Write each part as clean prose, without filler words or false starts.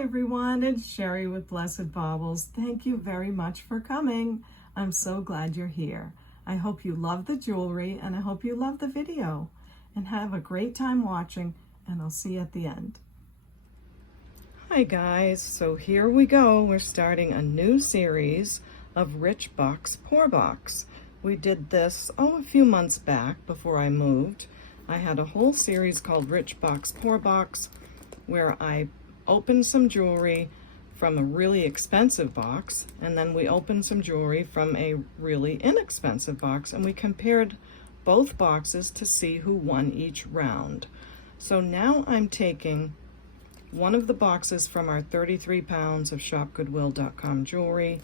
everyone, it's Sherry with Blessed Baubles. Thank you very much for coming. I'm so glad you're here. I hope you love the jewelry and I hope you love the video. And have a great time watching, and I'll see you at the end. Hi guys, so here we go. We're starting a new series of Rich Box Poor Box. We did this, a few months back before I moved. I had a whole series called Rich Box Poor Box where I opened some jewelry from a really expensive box, and then we opened some jewelry from a really inexpensive box, and we compared both boxes to see who won each round. So now I'm taking one of the boxes from our 33 pounds of shopgoodwill.com jewelry.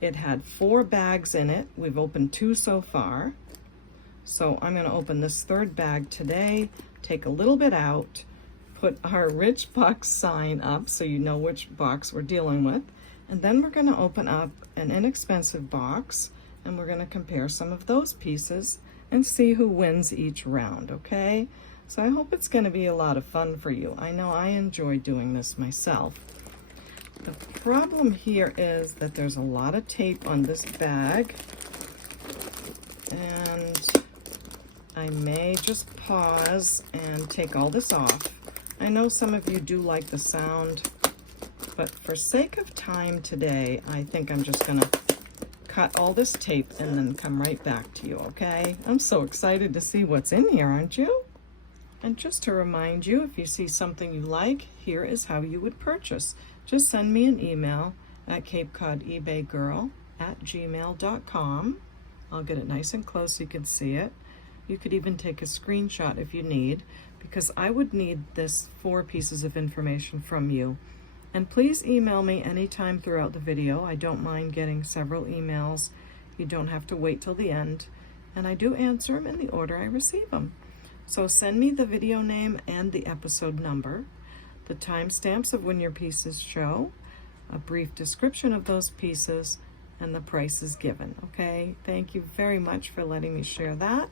It had 4 bags in it. We've opened 2 so far. So I'm going to open this third bag today, take a little bit out, put our Rich Box sign up so you know which box we're dealing with, and then we're going to open up an inexpensive box and we're going to compare some of those pieces and see who wins each round, okay? So I hope it's going to be a lot of fun for you. I know I enjoy doing this myself. The problem here is that there's a lot of tape on this bag, and I may just pause and take all this off. I know some of you do like the sound, but for sake of time today, I think I'm just gonna cut all this tape and then come right back to you, okay? I'm so excited to see what's in here, aren't you? And just to remind you, if you see something you like, here is how you would purchase. Just send me an email at CapeCodEbayGirl@gmail.com. I'll get it nice and close so you can see it. You could even take a screenshot if you need, because I would need this 4 pieces of information from you. And please email me anytime throughout the video. I don't mind getting several emails. You don't have to wait till the end. And I do answer them in the order I receive them. So send me the video name and the episode number, the timestamps of when your pieces show, a brief description of those pieces, and the prices given, okay? Thank you very much for letting me share that.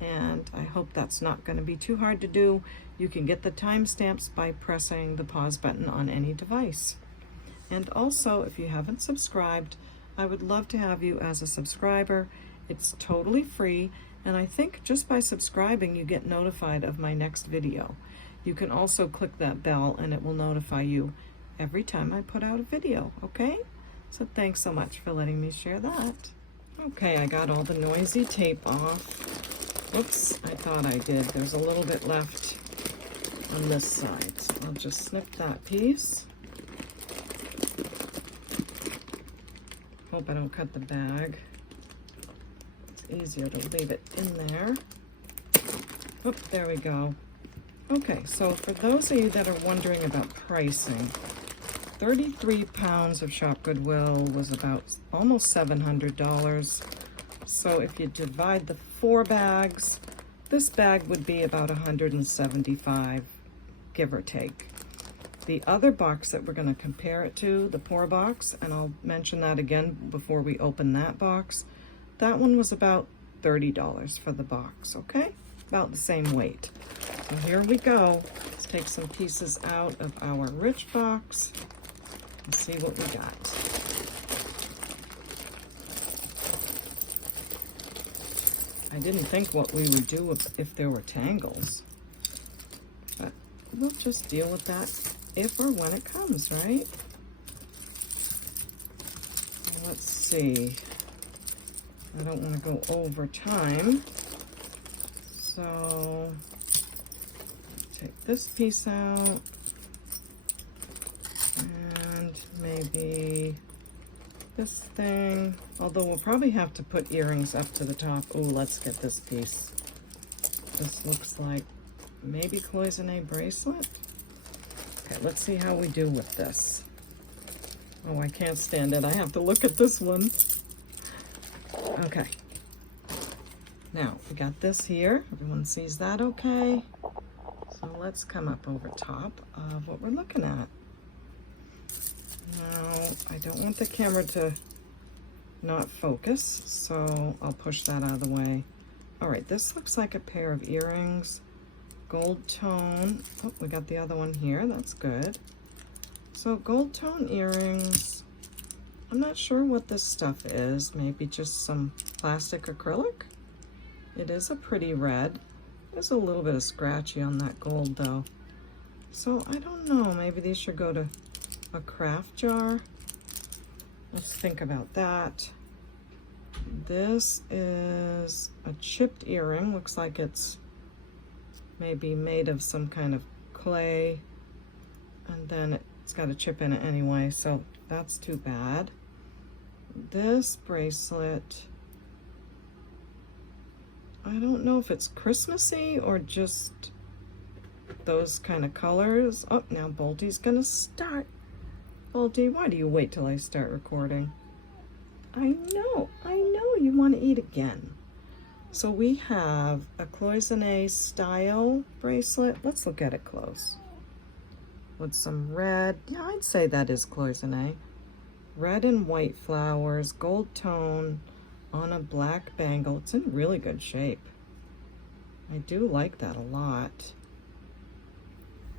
And I hope that's not going to be too hard to do. You can get the timestamps by pressing the pause button on any device. And also, if you haven't subscribed, I would love to have you as a subscriber. It's totally free, and I think just by subscribing you get notified of my next video. You can also click that bell and it will notify you every time I put out a video, okay? So thanks so much for letting me share that. Okay, I got all the noisy tape off. Oops, I thought I did. There's a little bit left on this side. So I'll just snip that piece. Hope I don't cut the bag. It's easier to leave it in there. Oop, there we go. Okay, so for those of you that are wondering about pricing, 33 pounds of Shop Goodwill was about almost $700. So if you divide the 4 bags, this bag would be about $175, give or take. The other box that we're going to compare it to, the Poor Box, and I'll mention that again before we open that box, that one was about $30 for the box, okay? About the same weight. So here we go. Let's take some pieces out of our Rich Box and see what we got. I didn't think what we would do if there were tangles, but we'll just deal with that if or when it comes, right? Let's see. I don't want to go over time, so take this piece out and maybe this thing, although we'll probably have to put earrings up to the top. Oh, let's get this piece. This looks like maybe cloisonne bracelet. Okay, let's see how we do with this. Oh, I can't stand it. I have to look at this one. Okay. Now, we got this here. Everyone sees that okay? So let's come up over top of what we're looking at. Now, I don't want the camera to not focus, so I'll push that out of the way. All right, this looks like a pair of earrings, gold tone. Oh, we got the other one here, that's good. So gold tone earrings. I'm not sure what this stuff is. Maybe just some plastic acrylic. It is a pretty red. There's a little bit of scratchy on that gold though. So I don't know, maybe these should go to a craft jar. Let's think about that. This is a chipped earring. Looks like it's maybe made of some kind of clay, and then it's got a chip in it anyway, so that's too bad. This bracelet, I don't know if it's Christmassy or just those kind of colors. Oh, now Bolty's gonna start. Bolty, why do you wait till I start recording? I know you want to eat again. So we have a cloisonne style bracelet. Let's look at it close. With some red, yeah, I'd say that is cloisonne. Red and white flowers, gold tone on a black bangle. It's in really good shape. I do like that a lot.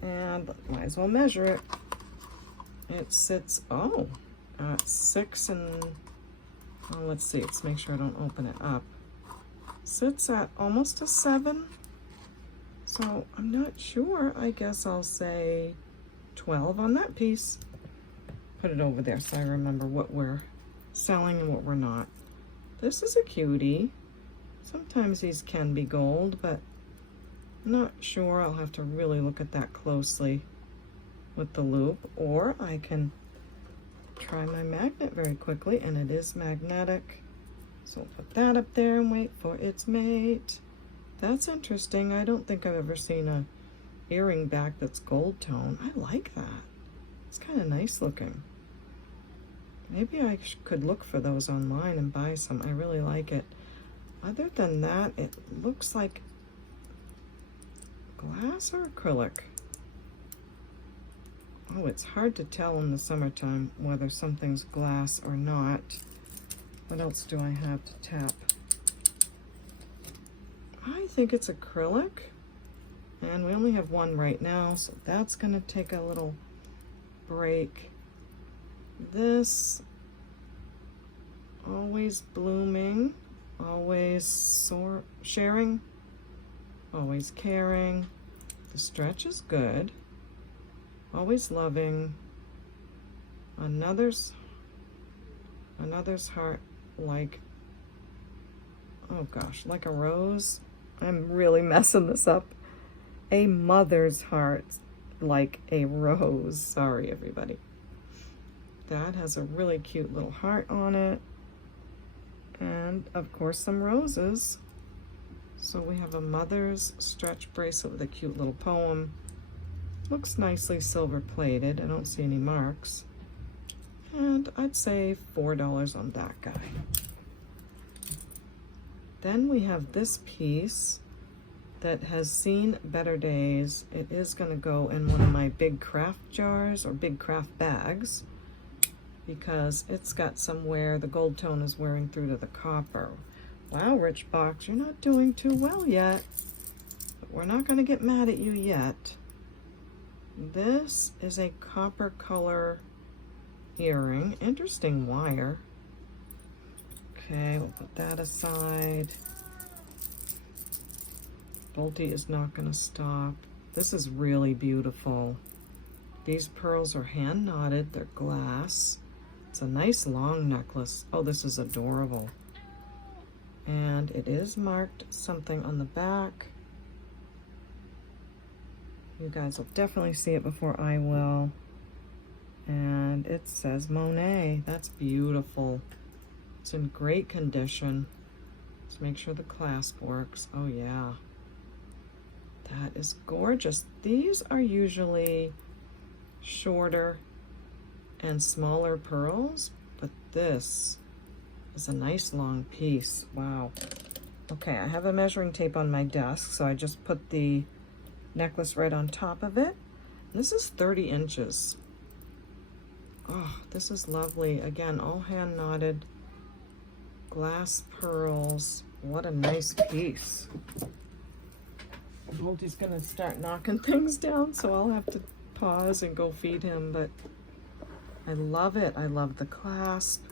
And might as well measure it. It sits, at 6 and, let's see, let's make sure I don't open it up. Sits at almost a 7. So I'm not sure. I guess I'll say 12 on that piece. Put it over there so I remember what we're selling and what we're not. This is a cutie. Sometimes these can be gold, but I'm not sure. I'll have to really look at that closely with the loop, or I can try my magnet very quickly, and it is magnetic. So we'll put that up there and wait for its mate. That's interesting. I don't think I've ever seen a earring back that's gold tone. I like that. It's kind of nice looking. Maybe I could look for those online and buy some. I really like it. Other than that, it looks like glass or acrylic. Oh, it's hard to tell in the summertime whether something's glass or not. What else do I have to tap? I think it's acrylic. And we only have one right now, so that's going to take a little break. This, always blooming, always sharing, always caring. The stretch is good. Always loving. Another's heart, like, oh gosh, like a rose. I'm really messing this up. A mother's heart, like a rose. Sorry, everybody. That has a really cute little heart on it. And of course, some roses. So we have a mother's stretch bracelet with a cute little poem. Looks nicely silver plated. I don't see any marks. And I'd say $4 on that guy. Then we have this piece that has seen better days. It is going to go in one of my big craft jars or big craft bags because it's got somewhere the gold tone is wearing through to the copper. Wow, Rich Box, you're not doing too well yet. But we're not going to get mad at you yet. This is a copper color earring. Interesting wire. Okay, we'll put that aside. Bolty is not going to stop. This is really beautiful. These pearls are hand knotted. They're glass. It's a nice long necklace. Oh, this is adorable. And it is marked something on the back. You guys will definitely see it before I will. And it says Monet. That's beautiful. It's in great condition. Let's make sure the clasp works. Oh yeah. That is gorgeous. These are usually shorter and smaller pearls, but this is a nice long piece. Wow. Okay, I have a measuring tape on my desk, so I just put the necklace right on top of it. This is 30 inches. Oh, this is lovely. Again, all hand knotted glass pearls. What a nice piece. Bolty's gonna start knocking things down, so I'll have to pause and go feed him, but I love it. I love the clasp.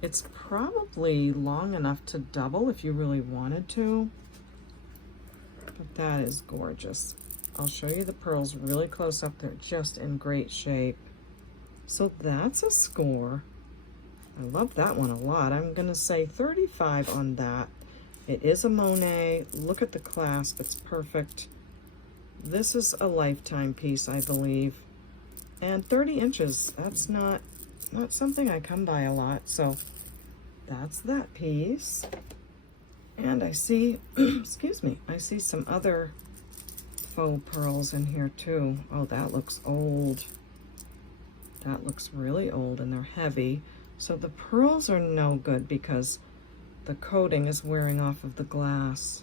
It's probably long enough to double if you really wanted to. But that is gorgeous. I'll show you the pearls really close up. They're just in great shape. So that's a score. I love that one a lot. I'm gonna say 35 on that. It is a Monet. Look at the clasp, it's perfect. This is a lifetime piece, I believe. And 30 inches, that's not something I come by a lot. So that's that piece. And I see, excuse me, I see some other faux pearls in here too. Oh, that looks old. That looks really old, and they're heavy. So the pearls are no good because the coating is wearing off of the glass.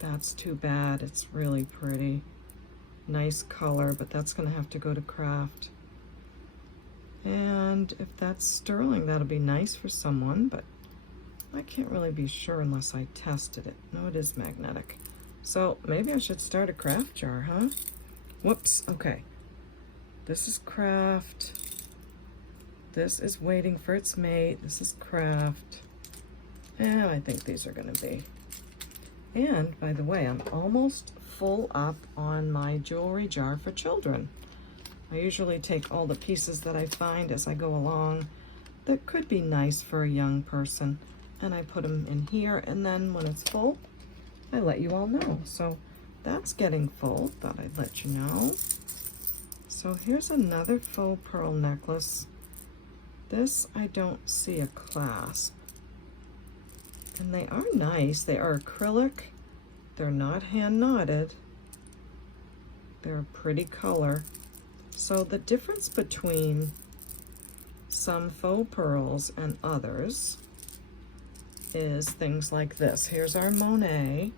That's too bad. It's really pretty. Nice color, but that's gonna have to go to craft. And if that's sterling, that'll be nice for someone, but I can't really be sure unless I tested it. No, it is magnetic. So maybe I should start a craft jar, huh? Whoops, okay. This is craft. This is waiting for its mate. This is craft. And I think these are gonna be. And by the way, I'm almost full up on my jewelry jar for children. I usually take all the pieces that I find as I go along that could be nice for a young person, and I put them in here, and then when it's full, I let you all know. So that's getting full. Thought I'd let you know. So here's another faux pearl necklace. This, I don't see a clasp. And they are nice. They are acrylic. They're not hand knotted. They're a pretty color. So the difference between some faux pearls and others is things like this. Here's our Monet.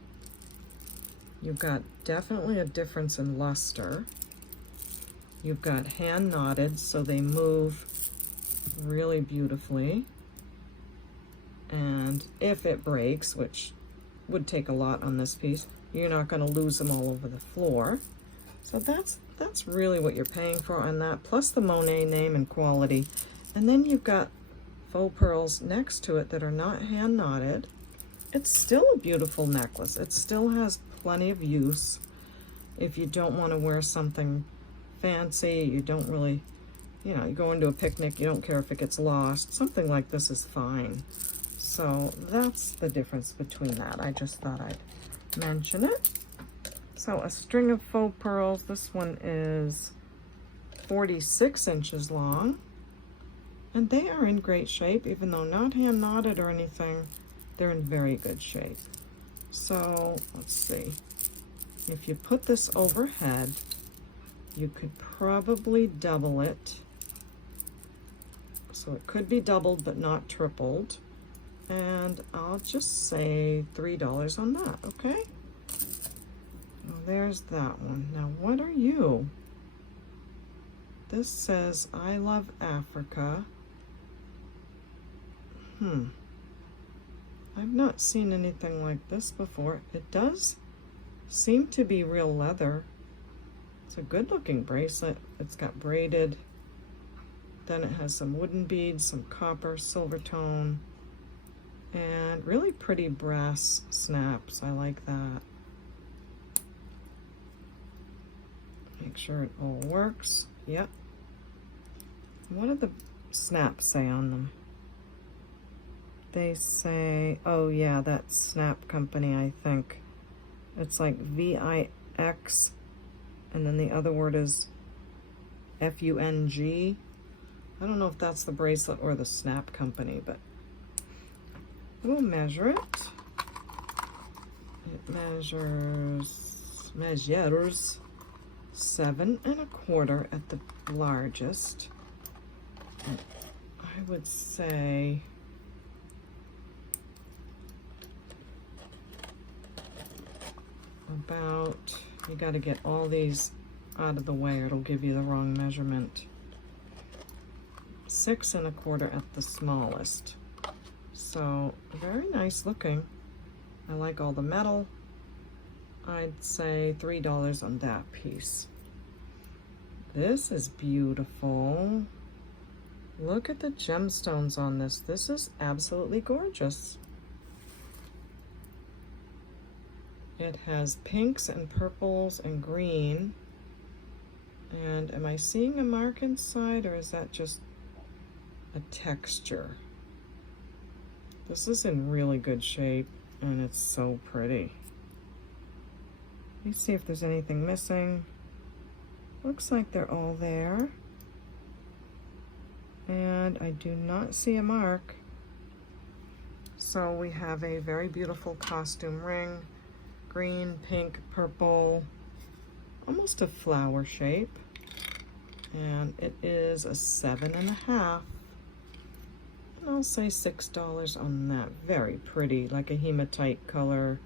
You've got definitely a difference in luster. You've got hand knotted, so they move really beautifully. And if it breaks, which would take a lot on this piece, you're not going to lose them all over the floor. So that's really what you're paying for on that, plus the Monet name and quality. And then you've got faux pearls next to it that are not hand knotted. It's still a beautiful necklace. It still has plenty of use. If you don't want to wear something fancy, you don't really, you know, you go into a picnic, you don't care if it gets lost, something like this is fine. So that's the difference between that. I just thought I'd mention it. So a string of faux pearls. This one is 46 inches long. And they are in great shape, even though not hand knotted or anything. They're in very good shape. So let's see. If you put this overhead, you could probably double it. So it could be doubled, but not tripled. And I'll just say $3 on that, okay? Well, there's that one. Now, what are you? This says, I love Africa. I've not seen anything like this before. It does seem to be real leather. It's a good looking bracelet. It's got braided. Then it has some wooden beads, some copper, silver tone, and really pretty brass snaps. I like that. Make sure it all works. Yep. What do the snaps say on them? They say, oh yeah, that's Snap Company, I think. It's like VIX, and then the other word is FUNG. I don't know if that's the bracelet or the Snap Company, but we'll measure it. It measures 7 1/4 at the largest. And I would say about, you got to get all these out of the way or it'll give you the wrong measurement. 6 1/4 at the smallest. So very nice looking. I like all the metal. I'd say $3 on that piece. This is beautiful. Look at the gemstones on this. This is absolutely gorgeous. It has pinks and purples and green. And am I seeing a mark inside, or is that just a texture? This is in really good shape, and it's so pretty. Let me see if there's anything missing. Looks like they're all there. And I do not see a mark. So we have a very beautiful costume ring. Green, pink, purple, almost a flower shape. And it is a 7.5. And I'll say $6 on that. Very pretty, like a hematite color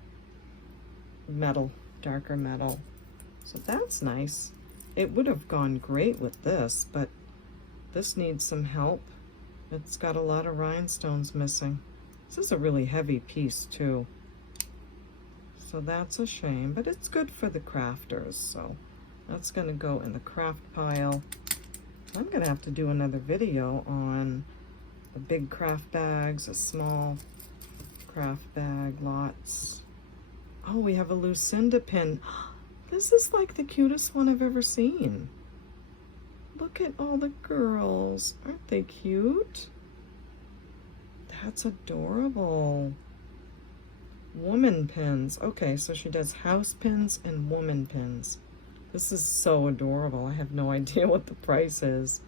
metal, darker metal. So that's nice. It would have gone great with this, but this needs some help. It's got a lot of rhinestones missing. This is a really heavy piece too. So that's a shame, but it's good for the crafters. So that's gonna go in the craft pile. I'm gonna have to do another video on the big craft bags, a small craft bag, lots. Oh, we have a Lucinda pin. This is like the cutest one I've ever seen. Look at all the girls. Aren't they cute? That's adorable. Woman pins. Okay, so she does house pins and woman pins. This is so adorable. I have no idea what the price is.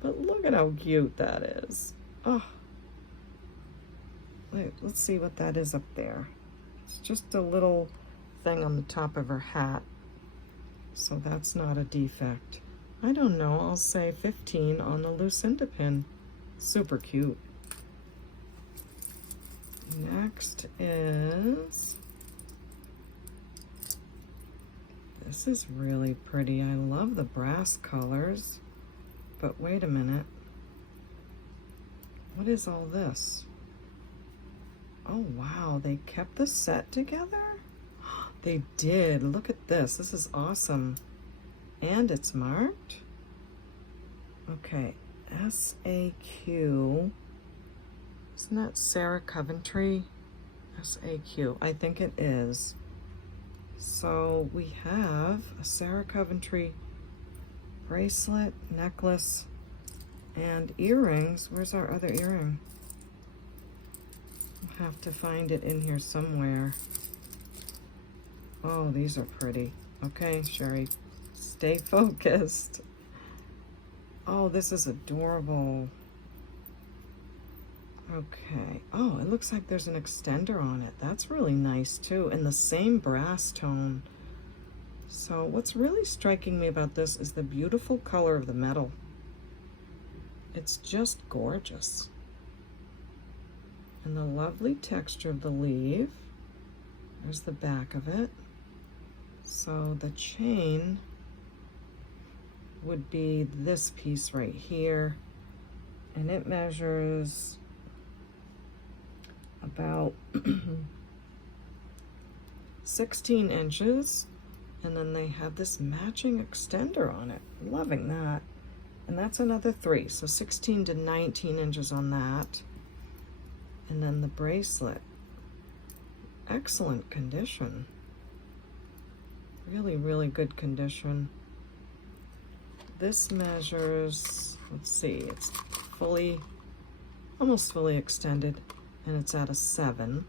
But look at how cute that is. Oh. Wait, let's see what that is up there. It's just a little thing on the top of her hat. So that's not a defect. I don't know, I'll say 15 on the Lucinda pin. Super cute. Next is, this is really pretty. I love the brass colors, but wait a minute. What is all this? Oh wow, they kept the set together? They did. Look at this. This is awesome. And it's marked. Okay, SAQ. Isn't that Sarah Coventry? SAQ. I think it is. So we have a Sarah Coventry bracelet, necklace, and earrings. Where's our other earring? I'll have to find it in here somewhere. Oh, these are pretty. Okay, Sherry, stay focused. Oh, this is adorable. Okay. Oh, it looks like there's an extender on it. That's really nice too, in the same brass tone. So what's really striking me about this is the beautiful color of the metal. It's just gorgeous. And the lovely texture of the leaf. There's the back of it. So the chain would be this piece right here, and it measures about 16 inches, and then they have this matching extender on it. Loving that. And that's another 3, so 16 to 19 inches on that. And then the bracelet, excellent condition. Really, really good condition. This measures, let's see, it's fully, almost fully extended, and it's at a 7.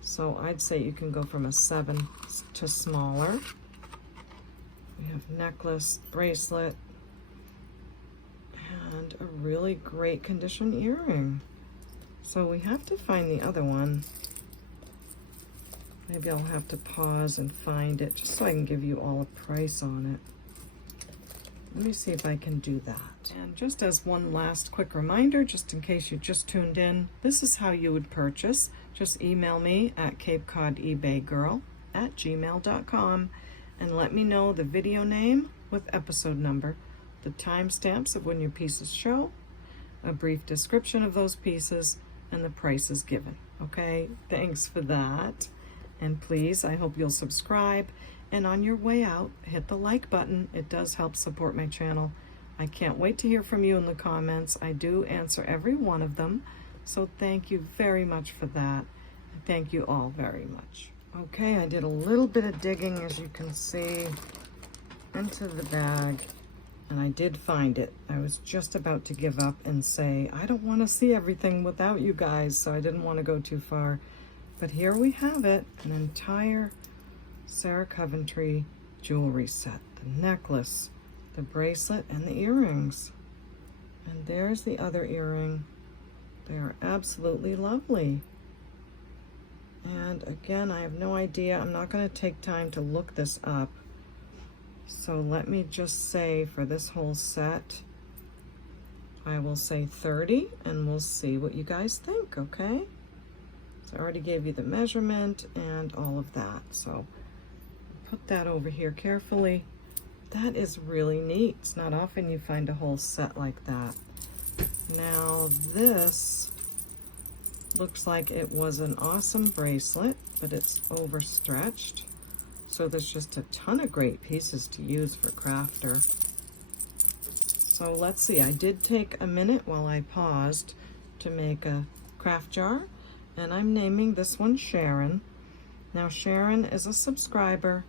So I'd say you can go from a 7 to smaller. We have necklace, bracelet, and a really great condition earring. So we have to find the other one. Maybe I'll have to pause and find it just so I can give you all a price on it. Let me see if I can do that. And just as one last quick reminder, just in case you just tuned in, this is how you would purchase. Just email me at CapeCodEbayGirl@gmail.com and let me know the video name with episode number, the timestamps of when your pieces show, a brief description of those pieces, and the prices given. Okay, thanks for that. And please, I hope you'll subscribe. And on your way out, hit the like button. It does help support my channel. I can't wait to hear from you in the comments. I do answer every one of them, so thank you very much for that. Thank you all very much. Okay, I did a little bit of digging, as you can see, into the bag, and I did find it. I was just about to give up and say, I don't want to see everything without you guys, so I didn't want to go too far. But here we have it, an entire Sarah Coventry jewelry set. The necklace, the bracelet, and the earrings. And there's the other earring. They are absolutely lovely. And again, I have no idea. I'm not going to take time to look this up. So let me just say for this whole set, I will say 30, and we'll see what you guys think, okay? So I already gave you the measurement and all of that. So put that over here carefully. That is really neat. It's not often you find a whole set like that. Now this looks like it was an awesome bracelet, but it's overstretched. So there's just a ton of great pieces to use for crafter. So let's see, I did take a minute while I paused to make a craft jar, and I'm naming this one Sharon. Now Sharon is a subscriber,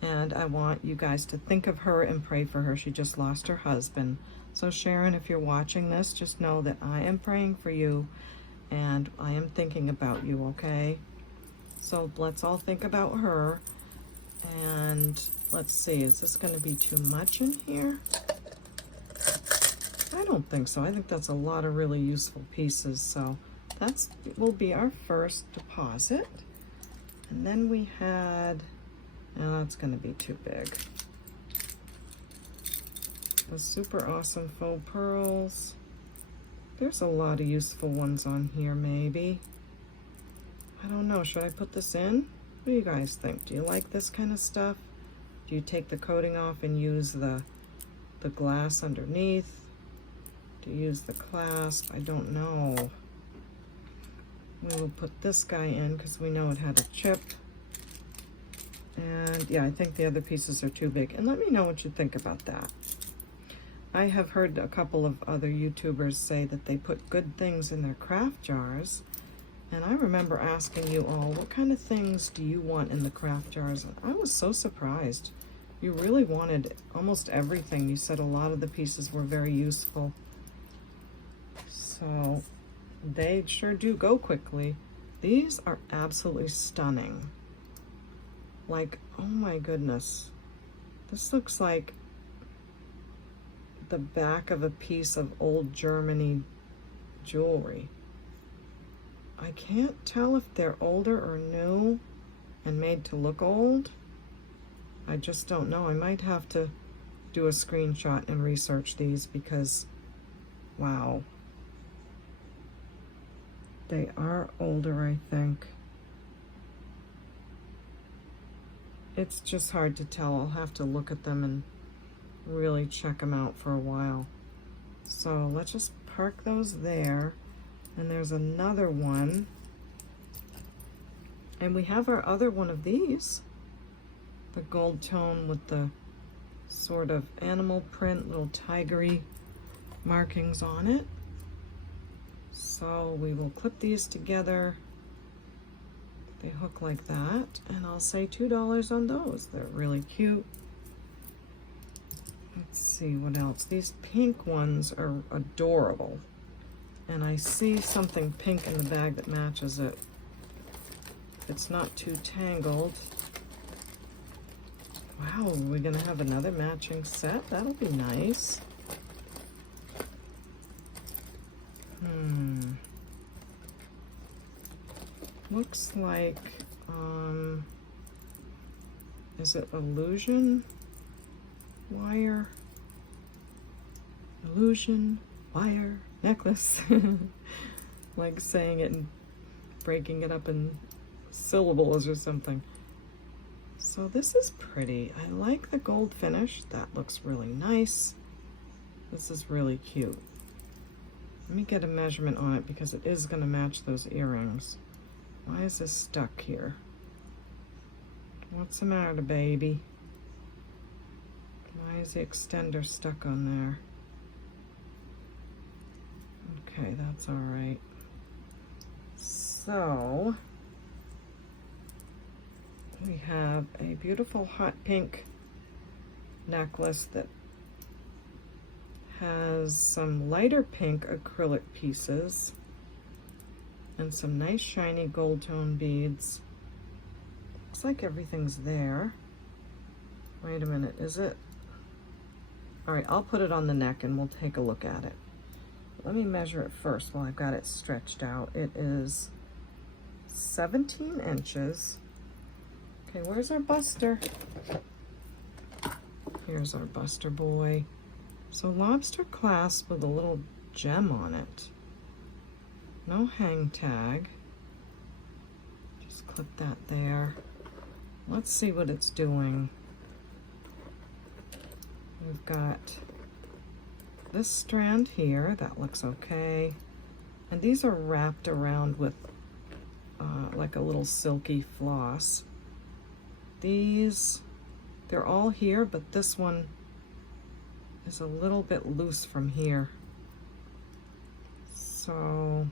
and I want you guys to think of her and pray for her. She just lost her husband. So Sharon, if you're watching this, just know that I am praying for you and I am thinking about you, okay? So let's all think about her. And let's see, is this going to be too much in here? I don't think so. I think that's a lot of really useful pieces. So that's will be our first deposit. And then we had, now that's going to be too big. The super awesome faux pearls. There's a lot of useful ones on here, maybe. I don't know. Should I put this in? What do you guys think? Do you like this kind of stuff? Do you take the coating off and use the glass underneath? Do you use the clasp? I don't know. We will put this guy in because we know it had a chip. And yeah, I think the other pieces are too big. And let me know what you think about that. I have heard a couple of other YouTubers say that they put good things in their craft jars. And I remember asking you all, what kind of things do you want in the craft jars? And I was so surprised. You really wanted almost everything. You said a lot of the pieces were very useful. So they sure do go quickly. These are absolutely stunning. Like, oh my goodness. This looks like the back of a piece of old Germany jewelry. I can't tell if they're older or new and made to look old. I just don't know. I might have to do a screenshot and research these because, wow. They are older, I think. It's just hard to tell. I'll have to look at them and really check them out for a while. So let's just park those there. And there's another one. And we have our other one of these. The gold tone with the sort of animal print, little tigery markings on it. So we will clip these together. They hook like that. And I'll say $2 on those. They're really cute. Let's see what else. These pink ones are adorable. And I see something pink in the bag that matches it. It's not too tangled. Wow, are we gonna have another matching set? That'll be nice. Looks like, is it illusion wire? Illusion wire necklace. Like saying it and breaking it up in syllables or something. So this is pretty. I like the gold finish. That looks really nice. This is really cute. Let me get a measurement on it because it is going to match those earrings. Why is this stuck here? What's the matter, baby? Why is the extender stuck on there? That's all right. So we have a beautiful hot pink necklace that has some lighter pink acrylic pieces and some nice shiny gold tone beads. Looks like everything's there. Wait a minute, is it? All right, I'll put it on the neck and we'll take a look at it. Let me measure it first while I've got it stretched out. It is 17 inches. Okay, where's our buster? Here's our buster boy. So lobster clasp with a little gem on it. No hang tag. Just clip that there. Let's see what it's doing. We've got this strand here, that looks okay. And these are wrapped around with like a little silky floss. These, they're all here, but this one is a little bit loose from here. So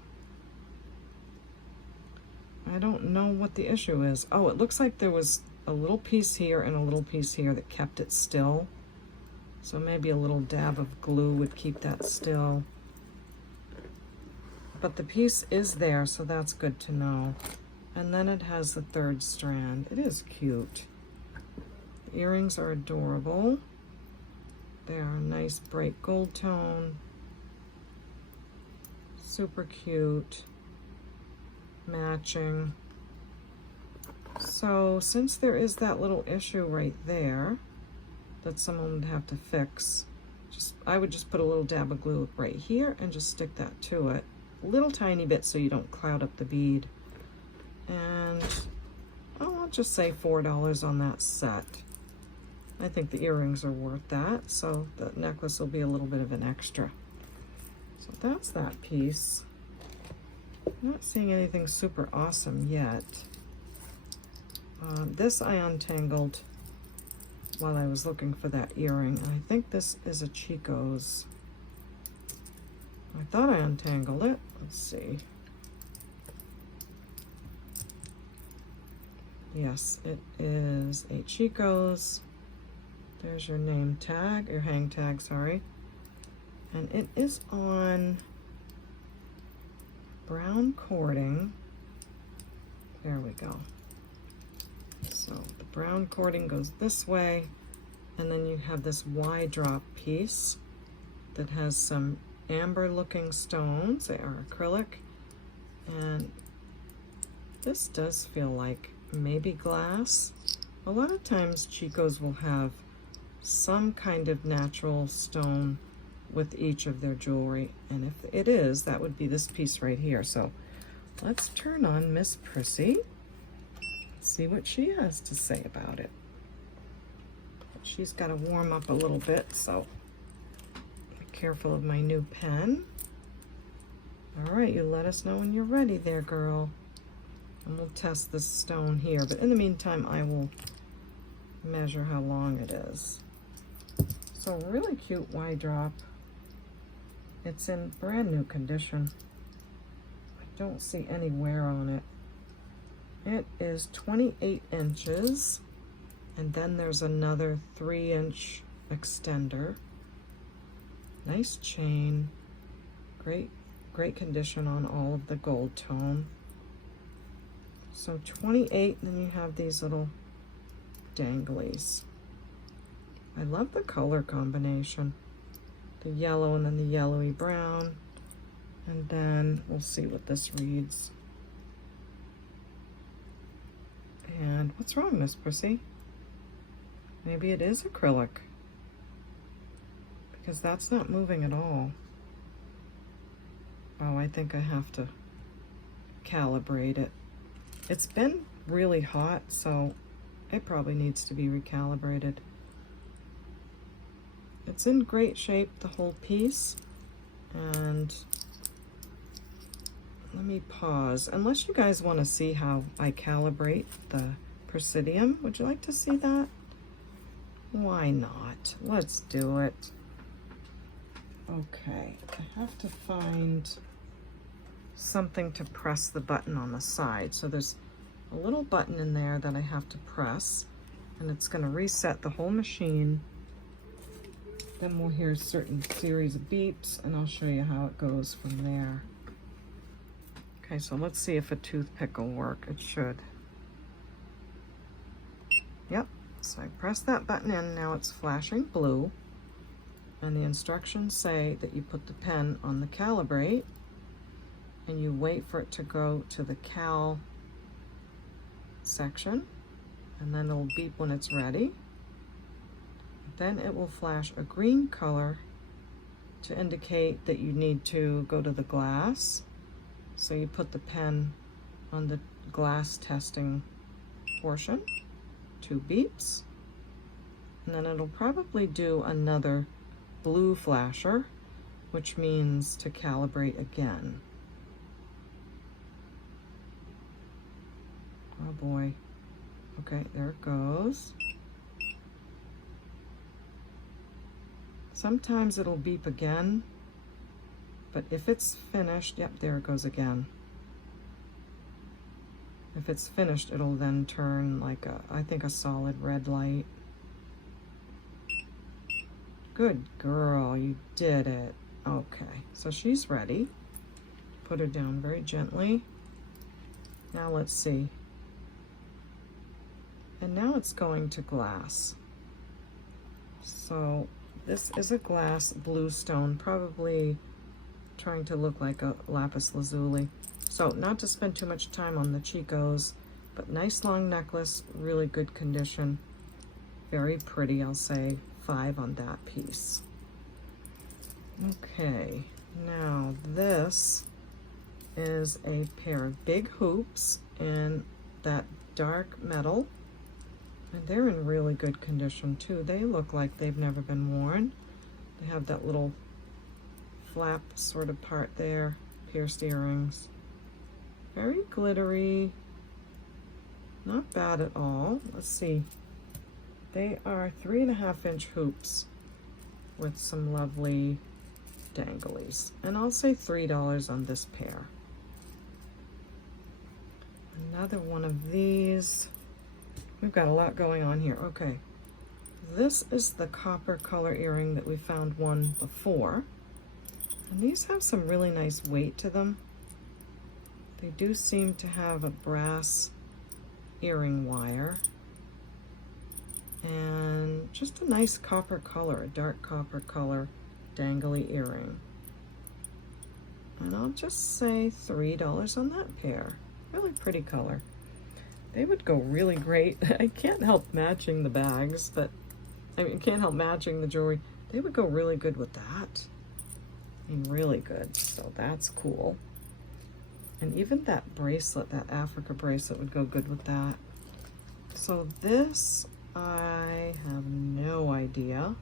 I don't know what the issue is. Oh, it looks like there was a little piece here and a little piece here that kept it still. So maybe a little dab of glue would keep that still. But the piece is there, so that's good to know. And then it has the third strand. It is cute. The earrings are adorable. They are a nice bright gold tone. Super cute. Matching. So since there is that little issue right there that someone would have to fix, I would just put a little dab of glue right here and just stick that to it. A little tiny bit so you don't cloud up the bead. And I'll just say $4 on that set. I think the earrings are worth that, so the necklace will be a little bit of an extra. So that's that piece. I'm not seeing anything super awesome yet. This I untangled while I was looking for that earring, and I think this is a Chico's. I thought I untangled it. Let's see. Yes, it is a Chico's. There's your name tag, your hang tag, sorry. And it is on brown cording. There we go. So the brown cording goes this way, and then you have this Y drop piece that has some amber looking stones. They are acrylic, and this does feel like maybe glass. A lot of times Chico's will have some kind of natural stone with each of their jewelry, and if it is, that would be this piece right here. So let's turn on Miss Prissy, see what she has to say about it. She's got to warm up a little bit, so be careful of my new pen. All right, you let us know when you're ready there, girl. And we'll test this stone here, but in the meantime, I will measure how long it is. So really cute Y drop. It's in brand new condition. I don't see any wear on it. It is 28 inches, and then there's another 3-inch extender. Nice chain, great condition on all of the gold tone. So 28, and then you have these little danglies. I love the color combination. The yellow and then the yellowy brown. And then we'll see what this reads. And what's wrong, Miss Prissy? Maybe it is acrylic, because that's not moving at all. Oh, I think I have to calibrate it. It's been really hot, so it probably needs to be recalibrated. It's in great shape, the whole piece. And let me pause. Unless you guys want to see how I calibrate the Presidium, would you like to see that? Why not? Let's do it. Okay, I have to find something to press the button on the side. So there's a little button in there that I have to press, and it's going to reset the whole machine. Then we'll hear a certain series of beeps, and I'll show you how it goes from there. Okay, so let's see if a toothpick will work. It should. Yep, so I press that button in, now it's flashing blue, and the instructions say that you put the pen on the calibrate, and you wait for it to go to the cal section, and then it'll beep when it's ready. Then it will flash a green color to indicate that you need to go to the glass. So you put the pen on the glass testing portion, 2 beeps, and then it'll probably do another blue flasher, which means to calibrate again. Oh boy. Okay, there it goes. Sometimes it'll beep again, but if it's finished, yep, there it goes again. If it's finished, it'll then turn like I think a solid red light. Good girl, you did it. Okay, so she's ready. Put her down very gently. Now let's see. And now it's going to glass. So this is a glass blue stone, probably trying to look like a lapis lazuli. So not to spend too much time on the Chicos, but nice long necklace, really good condition. Very pretty, I'll say 5 on that piece. Okay, now this is a pair of big hoops in that dark metal. And they're in really good condition too. They look like they've never been worn. They have that little flap sort of part there, pierced earrings. Very glittery, not bad at all. Let's see. They are 3.5-inch hoops with some lovely danglies. And I'll say $3 on this pair. Another one of these. We've got a lot going on here. Okay, this is the copper color earring that we found one before. And these have some really nice weight to them. They do seem to have a brass earring wire. And just a nice copper color, a dark copper color dangly earring. And I'll just say $3 on that pair. Really pretty color. They would go really great. I can't help matching the bags, but I mean, can't help matching the jewelry. They would go really good with that. I mean, really good. So that's cool. And even that bracelet, that Africa bracelet would go good with that. So this, I have no idea.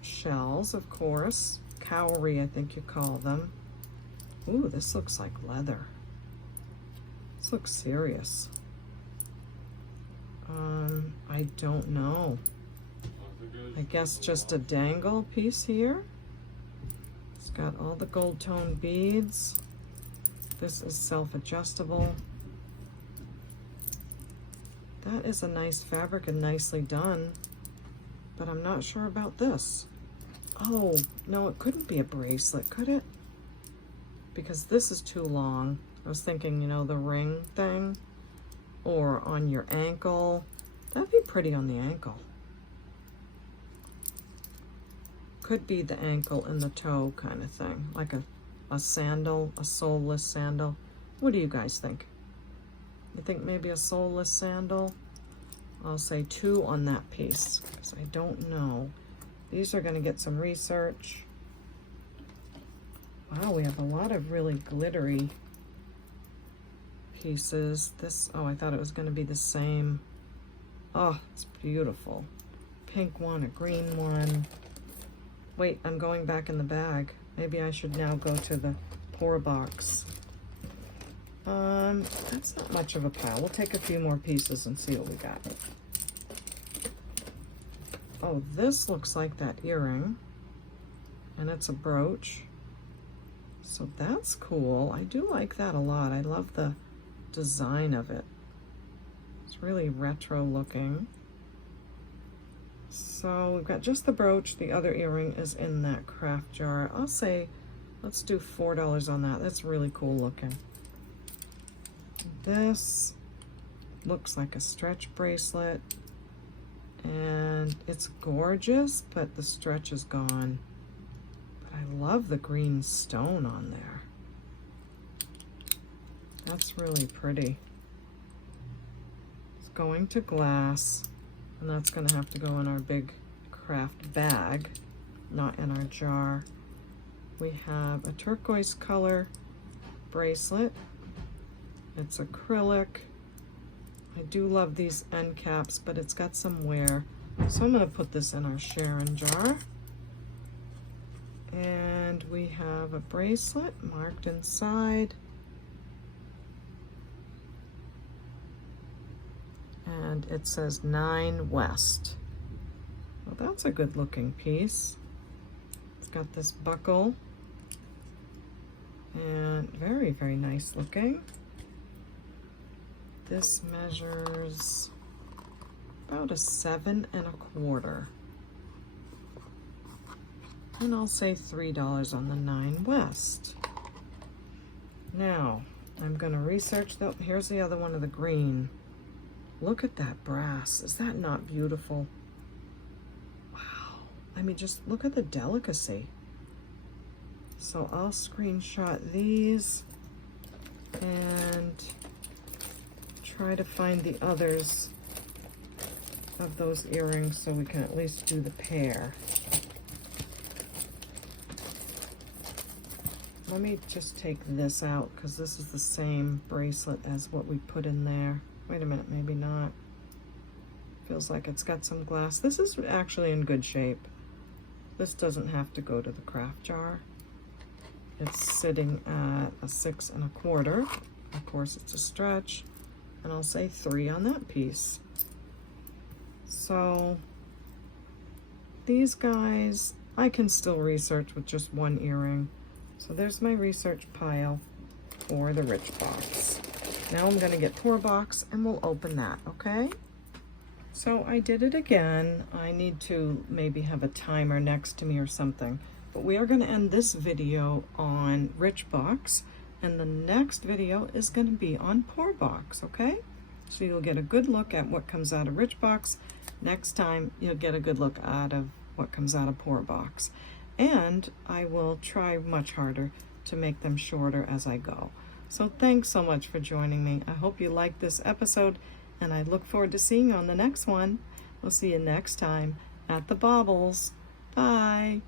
Shells, of course. Cowrie, I think you call them. Ooh, this looks like leather. This looks serious. I don't know. I guess just a dangle piece here. It's got all the gold tone beads. This is self-adjustable. That is a nice fabric and nicely done, but I'm not sure about this. Oh, no, it couldn't be a bracelet, could it? Because this is too long. I was thinking, you know, the ring thing, or on your ankle. That'd be pretty on the ankle. Could be the ankle and the toe kind of thing, like a sandal, a soleless sandal. What do you guys think? You think maybe a soleless sandal? I'll say 2 on that piece, because I don't know. These are going to get some research. Wow, we have a lot of really glittery pieces. This, oh, I thought it was going to be the same. Oh, it's beautiful. Pink one, a green one. Wait, I'm going back in the bag. Maybe I should now go to the pour box. That's not much of a pile. We'll take a few more pieces and see what we got. Oh, this looks like that earring. And it's a brooch. So that's cool. I do like that a lot. I love the design of it. It's really retro looking. So we've got just the brooch. The other earring is in that craft jar. I'll say, let's do $4 on that. That's really cool looking. This looks like a stretch bracelet, and it's gorgeous, but the stretch is gone. But I love the green stone on there. That's really pretty. It's going to glass, and that's going to have to go in our big craft bag, not in our jar. We have a turquoise color bracelet. It's acrylic. I do love these end caps, but it's got some wear. So I'm going to put this in our Sharon jar. And we have a bracelet marked inside. And it says 9 West. Well, that's a good looking piece. It's got this buckle. And very, very nice looking. This measures about a 7 1/4. And I'll say $3 on the 9 West. Now, I'm going to research the, here's the other one of the green. Look at that brass. Is that not beautiful? Wow. I mean, just look at the delicacy. So I'll screenshot these and try to find the others of those earrings so we can at least do the pair. Let me just take this out because this is the same bracelet as what we put in there. Wait a minute, maybe not. Feels like it's got some glass. This is actually in good shape. This doesn't have to go to the craft jar. It's sitting at a 6 1/4. Of course, it's a stretch. And I'll say 3 on that piece. So these guys, I can still research with just one earring. So there's my research pile for the rich box. Now I'm gonna get poor box and we'll open that, okay? So I did it again. I need to maybe have a timer next to me or something. But we are gonna end this video on rich box, and the next video is going to be on poor box, okay? So you'll get a good look at what comes out of rich box. Next time you'll get a good look out of what comes out of poor box. And I will try much harder to make them shorter as I go. So thanks so much for joining me. I hope you liked this episode, and I look forward to seeing you on the next one. We'll see you next time at the Baubles. Bye.